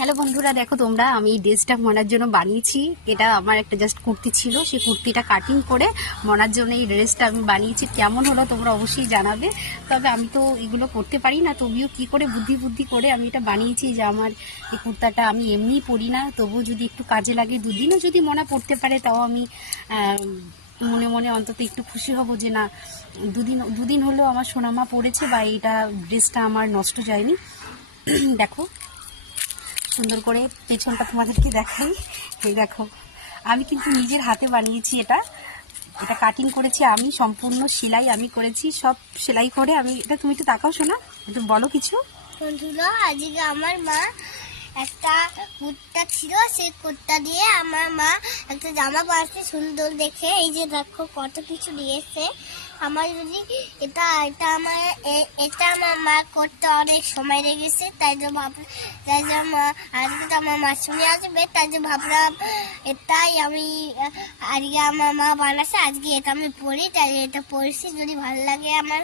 Hello বন্ধুরা, দেখো তোমরা আমি এই ড্রেসটা মনার জন্য বানিয়েছি। এটা আমার একটা জাস্ট কুর্তি ছিল, সেই কুর্তিটা কাটিং করে মনার জন্য এই ড্রেসটা আমি বানিয়েছি। কেমন হলো তোমরা অবশ্যই জানাবে। তবে আমি তো এগুলো করতে পারি না, তবুও কি করে বুদ্ধি করে আমি এটা বানিয়েছি যে আমার এই কুর্তাটা আমি এমনিই পরি না, তবুও যদি একটু কাজে লাগে, দুদিনও যদি মনা পড়তে পারে তাও আমি মনে মনে অন্তত একটু খুশি হব যে না, দুদিন হলেও আমার সোনামা পড়েছে বা এইটা ড্রেসটা আমার নষ্ট যায়নি। দেখো সুন্দর করে পেছনটা তোমাদেরকে দেখাই। এই দেখো, আমি কিন্তু নিজের হাতে বানিয়েছি। এটা কাটিং করেছি আমি, সম্পূর্ণ সেলাই আমি করেছি, সব সেলাই করে আমি এটা। তুমি একটু তাকাও শোনা, একটু বলো কিছু। বন্ধুরা, আজকে আমার মা একটা কুর্তা ছিল, সেই কুর্তা দিয়ে আমার মা একটা জামা বানাচ্ছে সুন্দর দেখে। এই যে দেখো কত কিছু দিয়েছে। আমার যদি এটা আমার মা করতে অনেক সময় লেগেছে, তাই যে আজকে তো আমার মাসুমি আসবে, তাই যে ভাবলাম এটাই আমি আজকে আমার মা বানাচ্ছে, আজকে এটা আমি পড়ি, তাই এটা পড়ছি। যদি ভালো লাগে আমার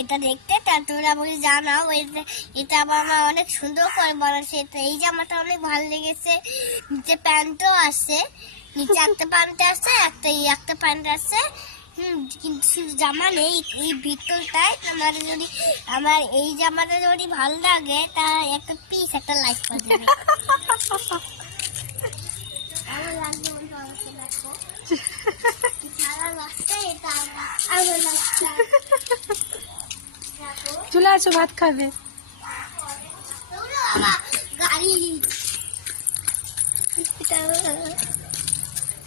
এটা দেখতে, তা তোমরা আমাকে জানাও। এটা আমার মা অনেক সুন্দর করে বানাচ্ছে। এই জামাটা অনেক ভালো লেগেছে। নিচে প্যান্টও আছে, নিচে একটা প্যান্ট আছে, একটা প্যান্ট আছে। কিন্তু জামা নেই এই ভিতরটায়। আমার এই জামাটা যদি ভালো লাগে তা একটা পিস, একটা লাইক করে দেবে। আমার লাগবে বন্ধু, আমাকে লাগবো সারা লাগছে। এটা আমার লাগছে। চলে আসো, ভাত খাবে। গাড়ি